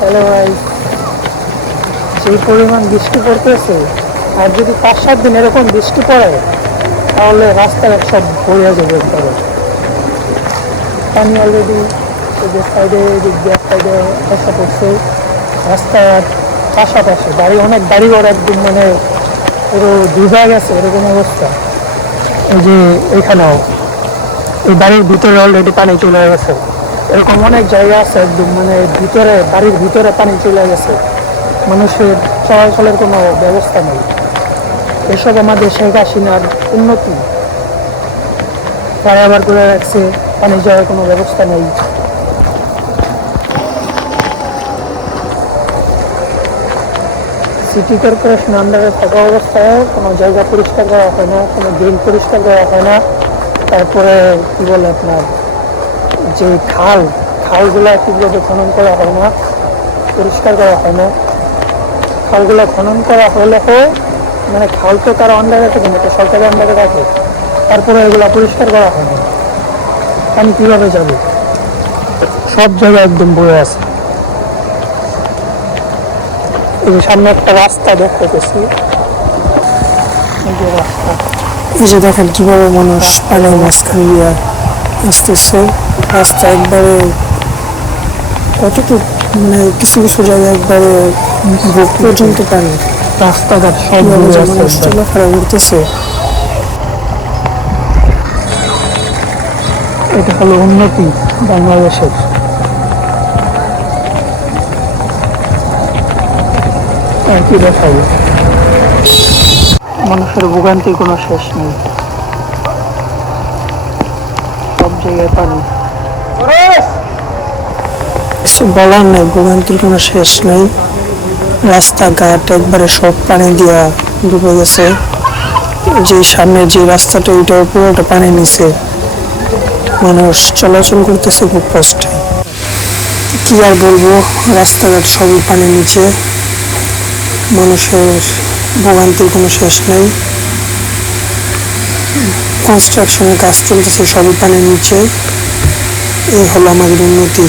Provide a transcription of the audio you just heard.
Hello ভাই, যে পরিমাণ বৃষ্টি পড়তেছে আর যদি 5-7 দিন এরকম বৃষ্টি পড়ে তাহলে রাস্তাঘাট সব ভরে যাবে একবারে। পানি অলরেডি এই যে সাইডে, দিক দিয়ে সাইডে এসে পড়ছে। রাস্তাঘাট পাশাপাশি বাড়ি, অনেক বাড়িঘর একদম মানে পুরো ডুবে গেছে এরকম অবস্থা। এই যে এখানেও এই বাড়ির ভিতরে অলরেডি পানি চলে গেছে। এরকম অনেক জায়গা আছে একদম মানে ভিতরে, বাড়ির ভিতরে পানি চলে গেছে, মানুষের চলাচলের কোনো ব্যবস্থা নেই। এসব আমাদের শেখ হাসিনার উন্নতি, তারা আবার করে রাখছে, পানি যাওয়ার কোনো ব্যবস্থা নেই। সিটি কর্পোরেশন আন্ডারে থাকা অবস্থায় কোনো জায়গা পরিষ্কার করা হয় না, কোনো ড্রেন পরিষ্কার করা হয় না। তারপরে কি বলে আপনার যে খালগুলো ঠিকভাবে খনন করা হয় না, পরিষ্কার করা হয় না। খালগুলো খনন করা হলে হয় মানে খাল তো তার আন্ডারে থাকে না, তো সরকারের আন্ডারে থাকে, তারপরে এগুলো পরিষ্কার করা হয় না। পানি কীভাবে যাবে? সব জায়গায় একদম বয়ে আছে। এই যে সামনে একটা রাস্তা দেখতেছি, এই যে রাস্তা, এই যে দেখেন কিভাবে মানুষ পানির মাঝখান দিয়ে আসতেছে। রাস্তা একবারে কতটুকু মানে কিছু কিছু জায়গায় একবারে বুক পর্যন্ত পানি। রাস্তাঘাট সব মানুষ চলাফেরা করতেছে। এটা হলো উন্নতি বাংলাদেশের। আর কি দেখাবো, মানুষের ভোগান্তির কোনো শেষ নেই, সব জায়গায় পানি। কিছু বলার নেই, ভোগান্তির কোনো শেষ নেই। রাস্তাঘাট একবারে সব পানি দিয়া ডুবে গেছে। যে সামনে যে রাস্তাটা, ওইটার পুরোটা পানি নিচে, মানুষ চলাচল করতেছে খুব কষ্টে। কি আর বলবো, রাস্তাঘাট সবই পানির নিচে, মানুষের ভোগান্তির কোনো শেষ নেই। কনস্ট্রাকশনের কাজ চলতেছে, সবই পানির নিচে। এই হলো আমাদের উন্নতি।